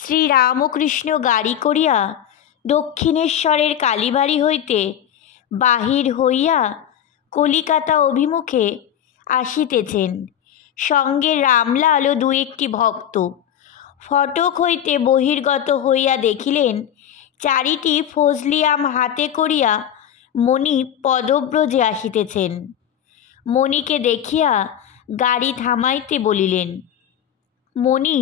শ্রীরামকৃষ্ণ গাড়ি করিয়া দক্ষিণেশ্বরের কালীবাড়ি হইতে বাহির হইয়া কলিকাতা অভিমুখে আসিতেছেন। সঙ্গে রামলাল ও দু একটি ভক্ত। ফটক হইতে বহির্গত হইয়া দেখিলেন চারিটি ফজলিয়াম হাতে করিয়া মণি পদব্রজে আসিতেছেন। মণিকে দেখিয়া গাড়ি থামাইতে বলিলেন। মণি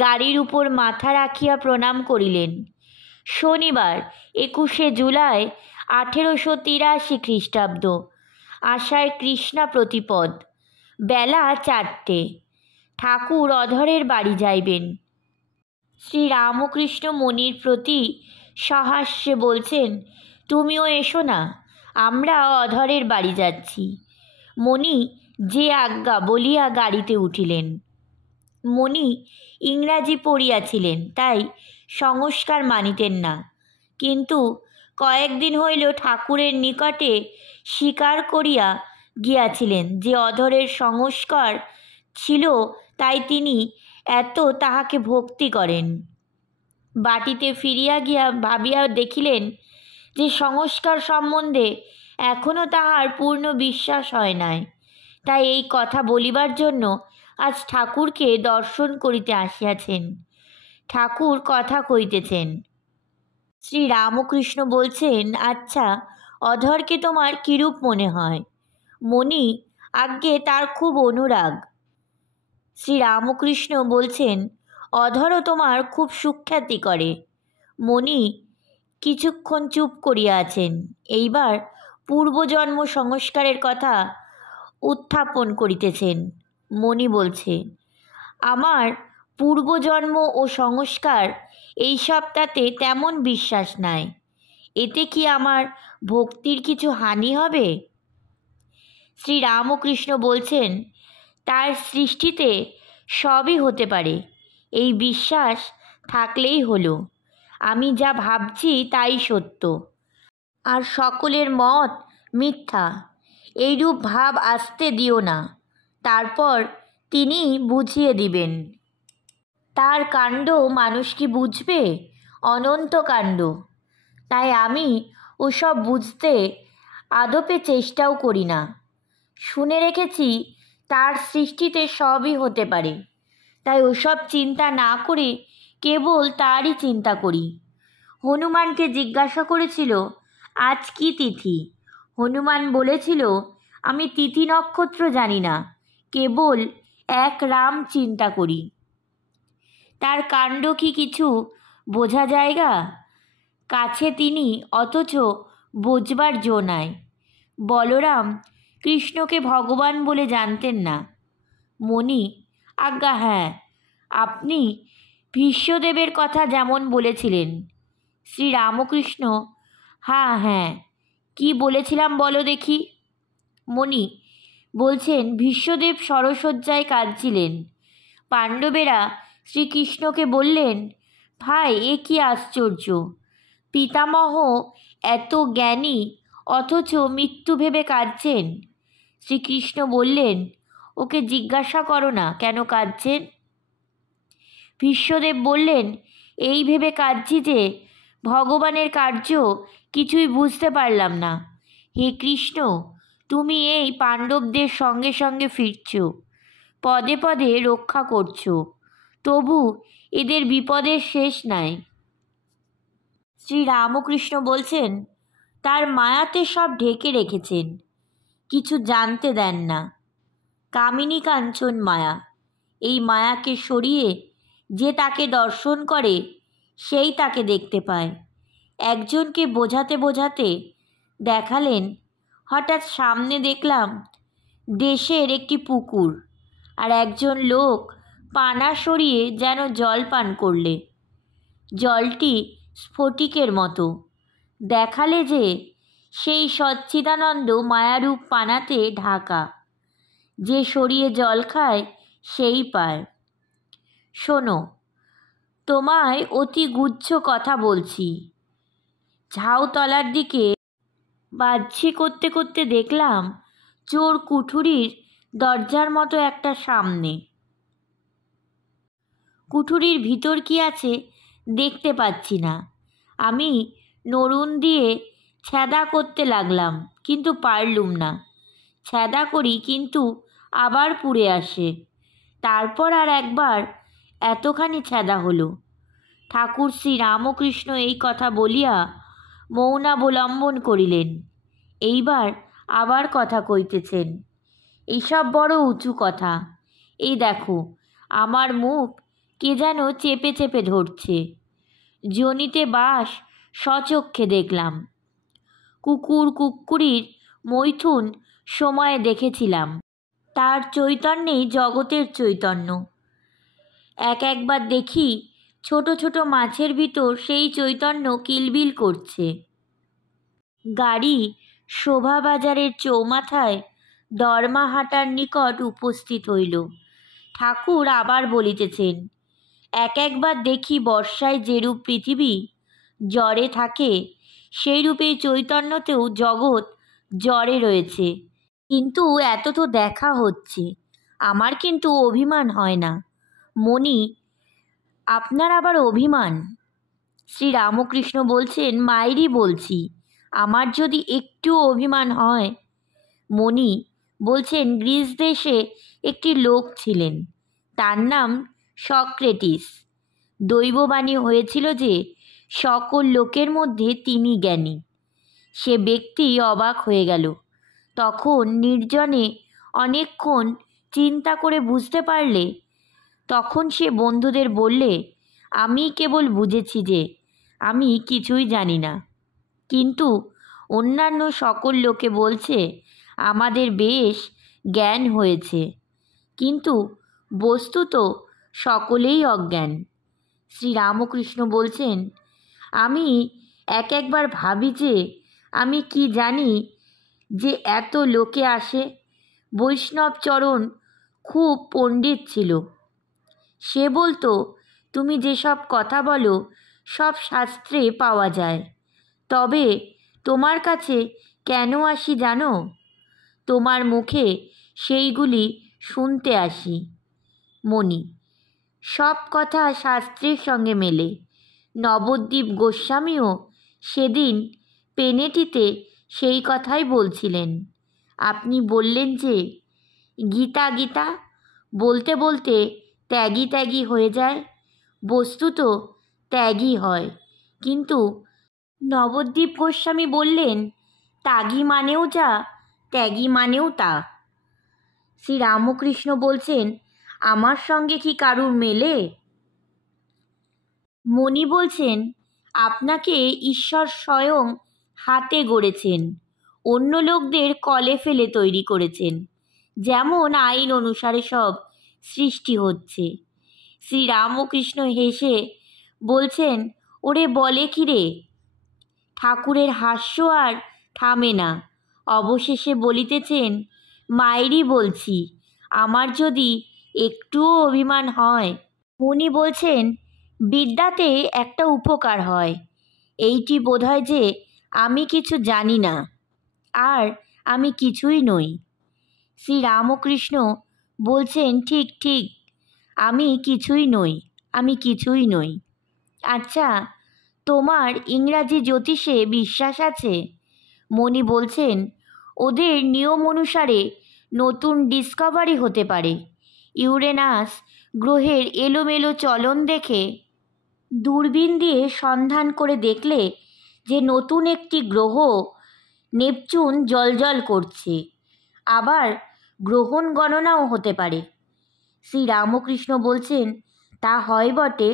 গাড়ির উপর মাথা রাখিয়া প্রণাম করিলেন। শনিবার 21শে জুলাই 1883 খ্রিস্টাব্দ। আষাঢ় কৃষ্ণা প্রতিপদ। বেলা 4টে। ঠাকুর অধরের বাড়ি যাইবেন। শ্রীরামকৃষ্ণ মণির প্রতি সহাস্যে বলছেন, তুমিও এসো না, আমরা অধরের বাড়ি যাচ্ছি। মণি যে আজ্ঞা বলিয়া গাড়িতে উঠিলেন। মণি ইংরাজি পড়িয়াছিলেন, তাই সংস্কার মানিতেন না, কিন্তু কয়েকদিন হইল ঠাকুরের নিকটে স্বীকার করিয়া গিয়াছিলেন যে অধরের সংস্কার ছিল, তাই তিনি এত তাহাকে ভক্তি করেন। বাটিতে ফিরিয়া গিয়া ভাবিয়া দেখিলেন যে সংস্কার সম্বন্ধে এখনও তাহার পূর্ণ বিশ্বাস হয় নাই। তাই এই কথা বলিবার জন্য আজ ঠাকুরকে দর্শন করিতে আসিয়াছেন। ঠাকুর কথা কইতেছেন। শ্রীরামকৃষ্ণ বলছেন, আচ্ছা, অধরকে তোমার কিরূপ মনে হয়? মণি, আজ্ঞে তার খুব অনুরাগ। শ্রীরামকৃষ্ণ বলছেন, অধরও তোমার খুব সুখ্যাতি করে। মণি কিছুক্ষণ চুপ করিয়া আছেন। এইবার পূর্বজন্ম সংস্কারের কথা উত্থাপন করিতেছেন। মণি বলছে, আমার পূর্বজন্ম ও সংস্কার এই সপ্তাহে তেমন বিশ্বাস নাই। এতে কি আমার ভক্তির কিছু হানি হবে? শ্রীরামকৃষ্ণ বলছেন, তার সৃষ্টিতে সবই হতে পারে, এই বিশ্বাস থাকলেই হলো। আমি যা ভাবছি তাই সত্য, আর সকলের মত মিথ্যা, এইরূপ ভাব আসতে দিও না। তারপর তিনি বুঝিয়ে দিবেন। তার কাণ্ড মানুষ কি বুঝবে? অনন্ত কাণ্ড। তাই আমি ওসব বুঝতে আদপে চেষ্টাও করি না। শুনে রেখেছি তার সৃষ্টিতে সবই হতে পারে, তাই ওসব চিন্তা না করে কেবল তারই চিন্তা করি। হনুমানকে জিজ্ঞাসা করেছিল, আজ কি তিথি? হনুমান বলেছিল, আমি তিথি নক্ষত্র জানি না, কেবল এক রাম চিন্তা করি। তার কাণ্ড কি কিছু বোঝা যায়গা? কাছে তিনি, অথচ বোঝবার জো নাই। বলরাম কৃষ্ণকে ভগবান বলে জানতেন না। মণি, আজ্ঞা হ্যাঁ, আপনি ভীষ্মদেবের কথা যেমন বলেছিলেন। শ্রীরামকৃষ্ণ, হ্যাঁ, কি বলেছিলাম বলো দেখি? মণি বলছেন, ভীষ্মদেব সরসজ্জায় কাঁদছিলেন। পাণ্ডবেরা শ্রীকৃষ্ণকে বললেন, ভাই, এ কি আশ্চর্য! পিতামহ এত জ্ঞানী, অথচ মৃত্যু ভেবে কাঁদছেন। শ্রীকৃষ্ণ বললেন, ওকে জিজ্ঞাসা করো না কেন কাঁদছেন। ভীষ্মদেব বললেন, এই ভেবে কাঁদছি যে ভগবানের কার্য কিছুই বুঝতে পারলাম না। হে কৃষ্ণ, তুমি এই পাণ্ডবদের সঙ্গে সঙ্গে ফিরছ, পদে পদে রক্ষা করছো, তবু এদের বিপদের শেষ নাই। শ্রীরামকৃষ্ণ বলছেন, তার মায়াতে সব ঢেকে রেখেছেন, কিছু জানতে দেন না। কামিনী কাঞ্চন মায়া। এই মায়াকে সরিয়ে যে তাকে দর্শন করে সেই তাকে দেখতে পায়। একজনকে বোঝাতে বোঝাতে দেখালেন, হঠাৎ সামনে দেখলাম দেশের একটি পুকুর, আর একজন লোক পানা সরিয়ে যেন জল পান করলে। জলটি স্ফটিকের মতো। দেখালে যে সেই সচ্চিদানন্দ মায়ারূপ পানাতে ঢাকা। যে সরিয়ে জল খায় সেই পায়। শোনো, তোমায় অতি গুচ্ছ কথা বলছি। ঝাউতলার দিকে বাহ্যি করতে করতে দেখলাম চোর কুঠুরির দরজার মতো একটা সামনে। কুঠুরির ভিতর কি আছে দেখতে পাচ্ছি না। আমি নড়ুন দিয়ে ছ্যাদা করতে লাগলাম, কিন্তু পারলুম না। ছ্যাদা করি কিন্তু আবার পুড়ে আসে। তারপর আর একবার এতখানি ছ্যাদা হলো। ঠাকুর শ্রী রামকৃষ্ণ এই কথা বলিয়া মৌনাবলম্বন করিলেন। এইবার আবার কথা কইতেছেন। এইসব বড় উঁচু কথা। এই দেখো, আমার মুখ কে যেন চেপে চেপে ধরছে। জনিতে বাস স্বচক্ষে দেখলাম। কুকুর কুক্কুরির মৈথুন সময়ে দেখেছিলাম। তার চৈতন্যেই জগতের চৈতন্য। একবার দেখি ছোট ছোট মাছের ভিতর সেই চৈতন্য কিলবিল করছে। গাড়ি শোভাবাজারের চৌমাথায় দরমাহাটার নিকট উপস্থিত হইল। ঠাকুর আবার বলিতেছেন, একবার দেখি বর্ষায় যেরূপ পৃথিবী জ্বরে থাকে, সেই রূপেই চৈতন্যতেও জগৎ জ্বরে রয়েছে। কিন্তু এত তো দেখা হচ্ছে, আমার কিন্তু অভিমান হয় না। মণি, আপনার আবার অভিমান? শ্রী রামকৃষ্ণ বলছেন, মায়েরই বলছি, আমার যদি একটু অভিমান হয়। মণি বলছেন, গ্রিস দেশে একটি লোক ছিলেন, তার নাম সক্রেটিস। দৈববাণী হয়েছিল যে সকল লোকের মধ্যে তিনি জ্ঞানী। সে ব্যক্তি অবাক হয়ে গেল। তখন নির্জনে অনেকক্ষণ চিন্তা করে বুঝতে পারলে, তখন সে বন্ধুদের বললে, আমি কেবল বুঝেছি যে আমি কিছুই জানি না, কিন্তু অন্যান্য সকল লোকে বলছে আমাদের বেশ জ্ঞান হয়েছে, কিন্তু বস্তুত সকলেই অজ্ঞান। শ্রী রামকৃষ্ণ বলছেন, আমি একবার ভাবি যে আমি কি জানি যে এত লোকে আসে। বৈষ্ণবচরণ খুব পণ্ডিত ছিল। সে বলতো, তুমি যেসব কথা বলো সব শাস্ত্রে পাওয়া যায়, তবে তোমার কাছে কেন আসি জানো? তোমার মুখে সেইগুলি শুনতে আসি। মণি, সব কথা শাস্ত্রের সঙ্গে মেলে। নবদ্বীপ গোস্বামীও সেদিন পেনেটিতে সেই কথাই বলছিলেন। আপনি বললেন যে গীতা গীতা বলতে বলতে ত্যাগী ত্যাগী হয়ে যায়। বস্তুত ত্যাগী হয়, কিন্তু নবদ্বীপ গোস্বামী বললেন, ত্যাগী মানেও যা, ত্যাগী মানেও তা। শ্রী রামকৃষ্ণ বলছেন, আমার সঙ্গে কি কারুর মেলে? মণি বলছেন, আপনাকে ঈশ্বর স্বয়ং হাতে গড়েছেন, অন্য লোকদের কলে ফেলে তৈরি করেছেন, যেমন আইন অনুসারে সব সৃষ্টি হচ্ছে। শ্রী রামকৃষ্ণ হেসে বলছেন, ওরে বলে কি রে? ঠাকুরের হাস্য আর থামে না। অবশেষে বলিতেছেন, মায়েরই বলছি, আমার যদি একটুও অভিমান হয়। উনি বলছেন, বিদ্যাতে একটা উপকার হয়, এইটি বোধহয় যে আমি কিছু জানি না, আর আমি কিছুই নই। শ্রী রামকৃষ্ণ বলছেন, ঠিক ঠিক, আমি কিছুই নই, আমি কিছুই নই। আচ্ছা, তোমার ইংরাজি জ্যোতিষে বিশ্বাস আছে? মণি বলছেন, ওদের নিয়ম অনুসারে নতুন ডিসকভারি হতে পারে। ইউরেনাস গ্রহের এলোমেলো চলন দেখে দূরবীন দিয়ে সন্ধান করে দেখলে যে নতুন একটি গ্রহ নেপচুন জ্বলজ্বল করছে। আবার গ্রহণ গণনাও হতে পারে। শ্রী রামকৃষ্ণ বলছেন, তা হয় বটে।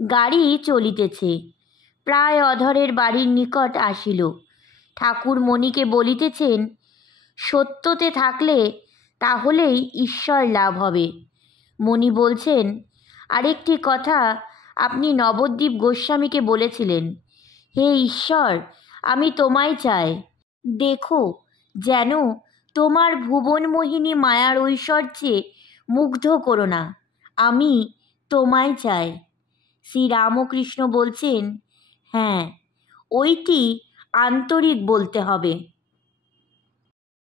গাড়ি চলিতেছে, প্রায় অধরের বাড়ির নিকট আসিল। ঠাকুর মণিকে বলিতেছেন, সত্যতে থাকলে তাহলেই ঈশ্বর লাভ হবে। মণি বলছেন, আরেকটি কথা আপনি নবদ্বীপ গোস্বামীকে বলেছিলেন, হে ঈশ্বর, আমি তোমায় চাই। দেখো যেন তোমার ভুবনমোহিনী মায়ার ঐশ্বর্যে মুগ্ধ করো না, আমি তোমায় চাই। শ্রী রামকৃষ্ণ বলছেন, হ্যাঁ, ওইটি আন্তরিক বলতে হবে।